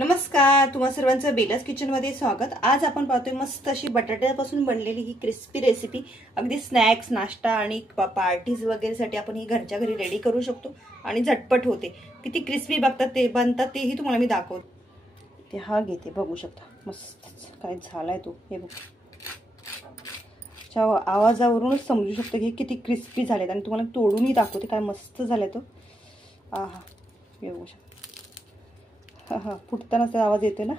नमस्कार, तुम्हा सर्वांचं बेलास किचनमध्ये स्वागत। आज आपण पाहतोय मस्त अशी बटाट्यापासून बनलेली ही क्रिस्पी रेसिपी। अगदी स्नॅक्स, नाश्ता आणि पार्टीज वगैरेसाठी आपण ही घरच्या घरी रेडी करू शकतो आणि झटपट होते। किती क्रिस्पी बनतात तेही तुम्हाला मी दाखवते। ते हा घेते, बघू शकता मस्त काय झालाय तो। हे बघ, आवाजावरूनच समजू शकतो की किती क्रिस्पी झालेत आणि तुम्हाला तोडूनही दाखवते काय मस्त झालाय तो। आहा, हे बघू शकता, फुटतानाचा आवाज येतो ना।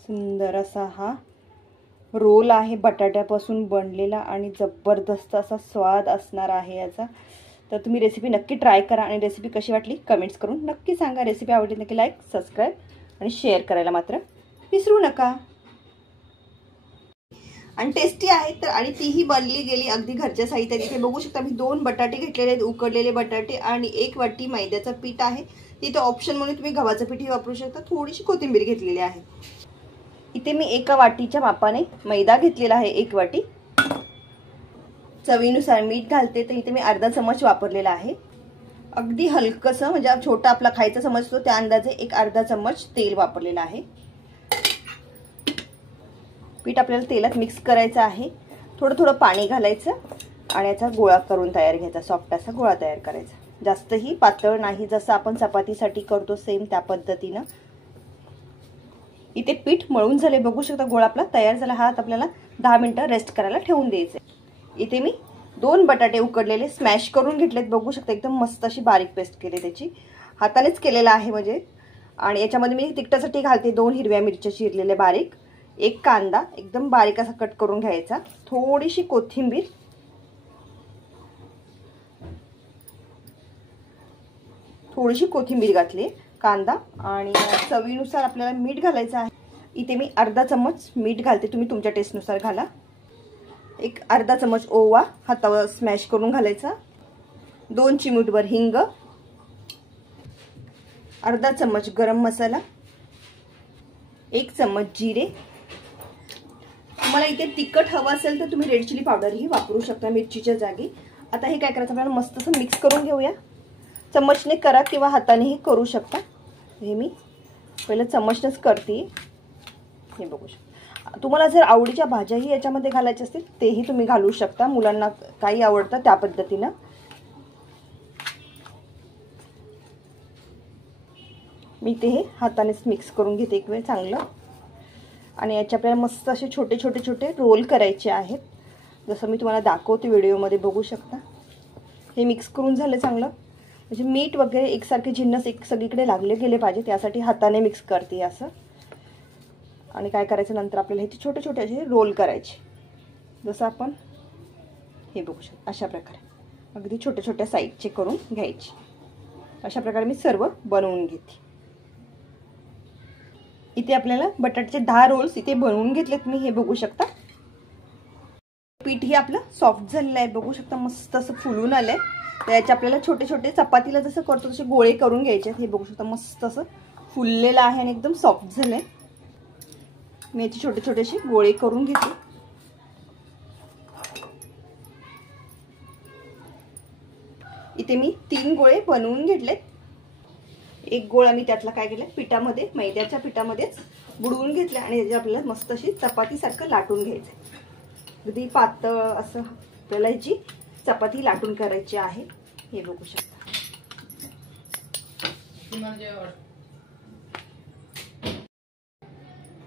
सुंदर असा हा रोल आहे बटाट्यापासून बनलेला आणि जबरदस्त असा स्वाद असणार आहे याचा। तर तुम्ही रेसिपी नक्की ट्राय करा आणि रेसिपी कशी वाटली कमेंट्स करून नक्की सांगा। रेसिपी आवडली नक्की लाईक, सबस्क्राईब आणि शेअर करायला मात्र विसरू नका। आणि टेस्टी आहे तर, आणि तीही बनली गेली अगदी घरच्या साहित्याने। इथे बघू शकता मी 2 बटाटे घेतलेले आहेत, उकडलेले बटाटे, आणि 1 वाटी मैद्याचं पीठ आहे। तिथे ऑप्शन म्हणून तुम्ही गव्हाचं पीठही वापरू शकता। थोडीशी कोथिंबीर घेतलेली आहे। इथे मी 1 वाटीच्या मापाने मैदा घेतलेला आहे, 1 वाटी। चवीनुसार मीठ घालते, तर इथे मी अर्धा चमच वापरलेला आहे। अगदी हलकसं, म्हणजे छोटा आपला खायचा चमच असतो त्या अंदाजे एक अर्धा चमच तेल वापरलेला आहे। पीठ आपल्याला तेलात मिक्स करायचं आहे। थोडं थोडं पाणी घालायचं आणि याचा गोळा करून तयार घ्यायचा। सॉफ्ट असा गोळा तयार करायचा, जास्तही पातळ नाही, जसं आपण चपातीसाठी करतो सेम त्या पद्धतीनं। इथे पीठ मळून झाले, बघू शकता गोळा आपला तयार झाला। हा आपल्याला 10 मिनिटं रेस्ट करायला ठेवून द्यायचे। इथे मी 2 बटाटे उकडलेले स्मॅश करून घेतलेत, बघू शकता एकदम मस्त अशी बारीक पेस्ट केली त्याची, हातानेच केलेला आहे म्हणजे। आणि याच्यामध्ये मी तिखटासाठी घालते 2 हिरव्या मिरच्या चिरलेल्या बारीक, 1 कांदा एकदम बारीक असा कट करून घ्यायचा, थोडीशी कोथिंबीर, घातली, कांदा, आणि चवीनुसार आपल्याला मीठ घालायचं आहे। इथे मी अर्धा चमच मीठ घालते, तुम्ही तुमच्या टेस्टनुसार घाला। एक अर्धा चमच ओवा हातावर स्मॅश करून घालायचा, 2 चिमूटभर हिंग, अर्धा चमच गरम मसाला, 1 चमच जिरे। तुम्हाला इथे तिखट हवं असेल तर तुम्ही रेड चिली पावडर ही वापरू शकता मिरचीच्या जागी। आता हे काय करायचं, आपल्याला मस्त असं मिक्स करून घेऊया। चम्मचने करा किंवा हातानेही करू शकता। हे मी पहिलं चम्मचनेच करते। हे बघू शकता, तुम्हाला जर आवडीच्या भाज्याही याच्यामध्ये घालायच्या असतील तेही तुम्ही घालू शकता, मुलांना काही आवडतं त्या पद्धतीनं। मी ते हातानेच मिक्स करून घेते एक वेळ चांगलं। आणि याचे आपल्याला मस्त असे छोटे छोटे रोल करायचे आहेत, जसं मी तुम्हाला दाखवते व्हिडिओमध्ये, बघू शकता। हे मिक्स करून झालं चांगलं, म्हणजे मीठ वगैरे एकसारखे जिन्नस सगळीकडे लागले गेले पाहिजे, त्यासाठी हाताने मिक्स करते असं। आणि काय करायचं, नंतर आपल्याला हे छोटे छोटे असे रोल करायचे, जसं आपण हे बघू शकता अशा प्रकारे अगदी छोट्या छोट्या साईजचे करून घ्यायचे। अशा प्रकारे मी सर्व बनवून घेते। इथे आपल्याला बटाट्याचे 10 रोल्स इथे बनवून घेतलेत मी, हे बघू शकता। पीठ ही आपलं सॉफ्ट झालेलं आहे, बघू शकता मस्त असं फुलून आलंय। तर याचे आपल्याला छोटे छोटे चपातीला जसं करतो तसे गोळे करून घ्यायचे। हे बघू शकता मस्त असं फुललेलं आहे आणि एकदम सॉफ्ट झालंय। मी याचे छोटे छोटे असे गोळे करून घेते। इथे मी 3 गोळे बनवून घेतलेत। एक गोळा मी त्यातला काय केलं, पिठामध्ये, मैद्याच्या पिठामध्येच बुडवून घेतलं आणि याची आपल्याला मस्त अशी चपाती सारखं लाटून घ्यायचं। अगदी पातळ असं आपल्याला याची चपाती लाटून करायची आहे। हे बघू शकता।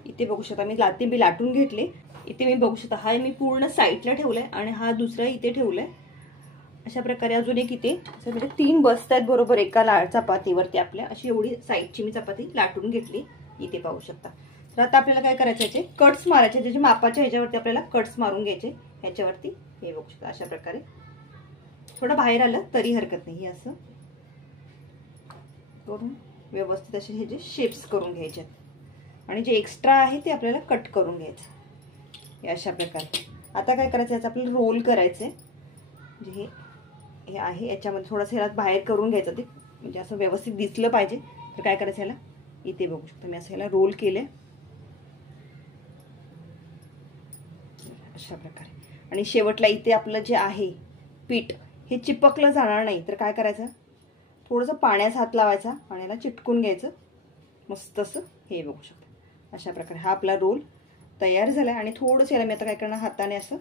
इथे बघू शकता मी लाटून घेतले। इथे मी बघू शकता हा मी पूर्ण साईडला ठेवलाय आणि हा दुसरा इथे ठेवलाय। अशा प्रकारे अजून एक इथे म्हणजे 3 बसतात बरोबर एका चपातीवरती आपल्या। अशी एवढी साईडची मी चपाती लाटून घेतली, इथे पाहू शकता। तर आता आपल्याला काय करायचं, याचे कट्स मारायचे, ज्याचे मापाच्या ह्याच्यावरती आपल्याला कट्स मारून घ्यायचे ह्याच्यावरती। हे बघू शकता अशा प्रकारे, थोडं बाहेर आलं तरी हरकत नाही, असं करून व्यवस्थित असे ह्याचे शेप्स करून घ्यायचे आणि जे एक्स्ट्रा आहे ते आपल्याला कट करून घ्यायचं अशा प्रकारे। आता काय करायचं, याचा आपल्याला रोल करायचे, म्हणजे हे आहे याच्यामध्ये थोडंसं ह्याला बाहेर करून घ्यायचं, ते म्हणजे असं व्यवस्थित दिसलं पाहिजे। तर काय करायचं, ह्याला इथे बघू शकता मी असं ह्याला रोल केले अशा प्रकारे। आणि शेवटला इथे आपलं जे आहे पीठ हे चिपकलं जाणार नाही, तर काय करायचं, थोडंसं पाण्याचा हात लावायचा आणि याला चिटकून घ्यायचं मस्त असं हे बघू शकता अशा प्रकारे हा आपला रोल तयार झाला आहे. आणि थोडंसं याला मी आता काय करणार, हाताने असं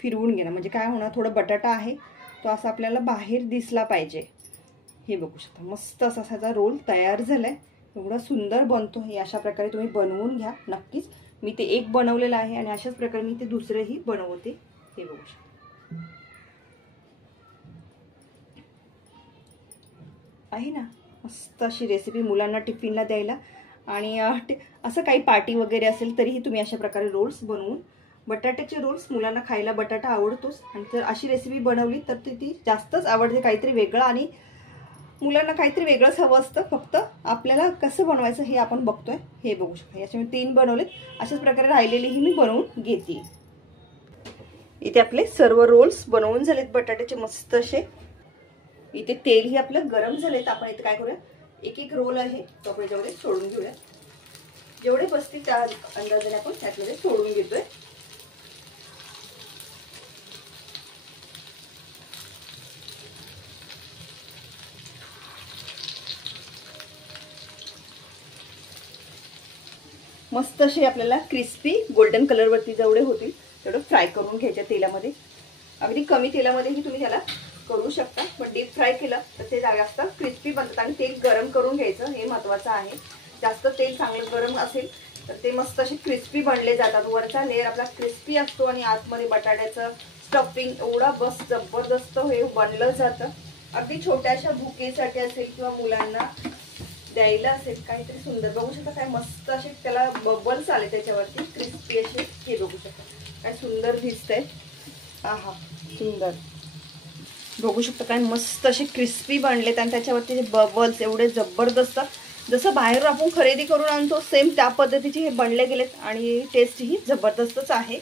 फिरवून घेणार. म्हणजे काय होणार, थोडा बटाटा आहे तो असा आपल्याला बाहेर दिसला पाहिजे. हे बघू शकता मस्त असा त्याचा रोल तयार झाला आहे. एवढा सुंदर बनतो. हे अशा प्रकारे तुम्ही बनवून घ्या नक्कीच. मी ते एक बनवलेलं आहे आणि अशाच प्रकारे मी ते दुसरेही बनवते. हे बघू शकता आहे ना, मस्त अशी रेसिपी मुलांना टिफिनला द्यायला. आणि असं काही पार्टी वगैरे असेल तरीही तुम्ही अशा प्रकारे रोल्स बनवून, बटाट्याचे रोल्स मुलांना खायला बटाटा आवडतोच. आणि जर अशी रेसिपी बनवली तर ती जास्तच आवडते. काहीतरी वेगळं, आणि मुलांना काहीतरी वेगळंच हवं असतं. फक्त आपल्याला कसं बनवायचं हे आपण बघतोय. हे बघू शकता याचे मी 3 बनवलेत. अशाच प्रकारे राहिलेलीही मी बनवून घेते. इथे आपले सर्व रोल्स बनवून झालेत बटाट्याचे मस्त असे. इथे तेलही आपलं गरम झालेत. आपण इथे काय करूया, एक एक रोल आहे तो आपण याच्यामध्ये सोडून घेऊया. जेवढे बसतील त्या अंदाजाने आपण त्यातमध्ये सोडून घेतोय. मस्त असे आपल्याला क्रिस्पी गोल्डन कलर वरती जेवढे होतील तेवढं फ्राय करून घ्यायच्या तेलामध्ये. अगदी कमी तेलामध्येही तुम्ही त्याला करू शकता, पण डीप फ्राय केलं तर ते जास्त क्रिस्पी बनतात. आणि तेल गरम करून घ्यायचं हे महत्त्वाचं आहे. जास्त तेल चांगलं गरम असेल तर ते मस्त असे क्रिस्पी बनले जातात. वरचा लेअर आपला क्रिस्पी असतो आणि आतमध्ये बटाट्याचं स्टफिंग एवढा बस जबरदस्त हे बनलं जातं. अगदी छोट्याशा भुकेसाठी असेल किंवा मुलांना द्यायला असेल काहीतरी सुंदर. बघू शकता काय मस्त असे त्याला बबल्स आले त्याच्यावरती क्रिस्पी असे. हे बघू शकता काय सुंदर दिसतंय. आहा सुंदर. बघू शकता काय मस्त असे क्रिस्पी बनलेत आणि त्याच्यावरती जे बबल्स एवढे जबरदस्त, जसं बाहेर आपण खरेदी करून आणतो सेम त्या पद्धतीचे हे बनले गेलेत. आणि टेस्ट ही जबरदस्तच आहे.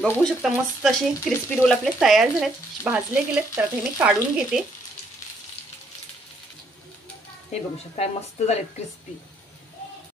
बघू शकता मस्त असे क्रिस्पी रोल आपले तयार झालेत, भाजले गेलेत. तर हे मी काढून घेते. हे बघू शकता मस्त झालेत क्रिस्पी.